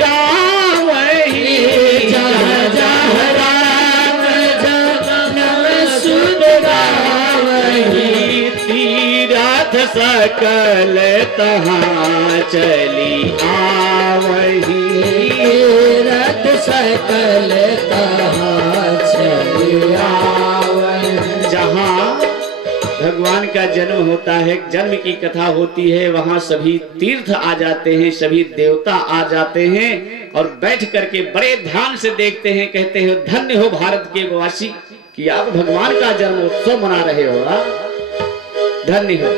गावही, जहाँ जहाँ राम जन्म सुध गावही, तीरथ सकल तहाँ चली आवही, तीरथ सकल तहाँ चली आवही। जहाँ भगवान का जन्म होता है, जन्म की कथा होती है, वहां सभी तीर्थ आ जाते हैं, सभी देवता आ जाते हैं और बैठ करके बड़े ध्यान से देखते हैं, कहते हैं धन्य हो भारत के वासी कि आप भगवान का जन्म उत्सव मना रहे हो। धन्य हो,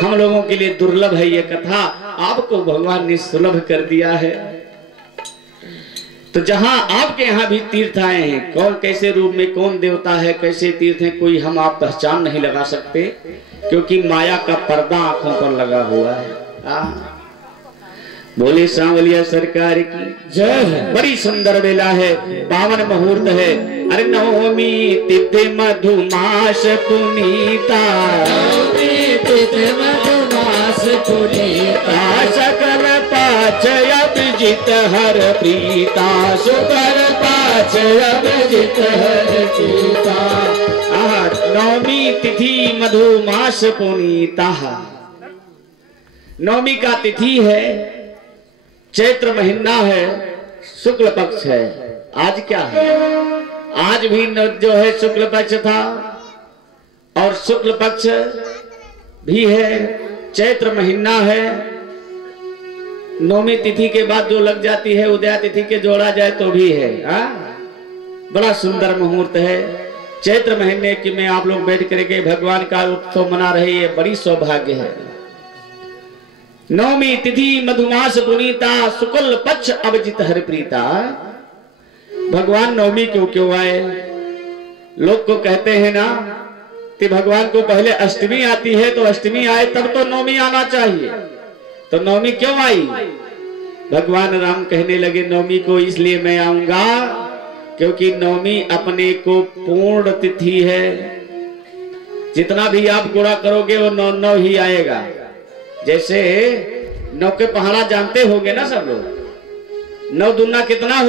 हम लोगों के लिए दुर्लभ है ये कथा, आपको भगवान ने सुलभ कर दिया है। तो जहां आपके यहाँ भी तीर्थ आए हैं, कौन कैसे रूप में कौन देवता है, कैसे तीर्थ है, कोई हम आप पहचान नहीं लगा सकते, क्योंकि माया का पर्दा आंखों पर लगा हुआ है। बोले सांवलिया सरकार की जय। बड़ी सुंदर बेला है, पावन मुहूर्त है। अरे नवमी तिथि मधुमास पुनीता, तिथि मधुमास पुनीता, सकल पाचय अभिजित हर प्रीता, सुकर पाचय अभिजित हर प्रीता। नवमी तिथि मधुमास पुनीता, नवमी का तिथि है, चैत्र महीना है, शुक्ल पक्ष है। आज क्या है? आज भी जो है शुक्ल पक्ष था और शुक्ल पक्ष भी है, चैत्र महीना है। नौमी तिथि के बाद जो लग जाती है उदया तिथि के जोड़ा जाए तो भी है। बड़ा सुंदर मुहूर्त है, चैत्र महीने की में आप लोग बैठ करके भगवान का उत्सव मना रहे, ये बड़ी सौभाग्य है। नौमी तिथि मधुमास पुनीता, शुक्ल पक्ष अभिजित हर प्रीता। भगवान नवमी क्यों आए? लोग को कहते हैं ना कि भगवान को पहले अष्टमी आती है, तो अष्टमी आए तब तो नवमी आना चाहिए। तो नवमी क्यों आई? भगवान राम कहने लगे नवमी को इसलिए मैं आऊंगा क्योंकि नवमी अपने को पूर्ण तिथि है। जितना भी आप गुणा करोगे वो 9 ही आएगा। जैसे 9 के पहाड़ा जानते होंगे ना सब लोग, 9 दूना कितना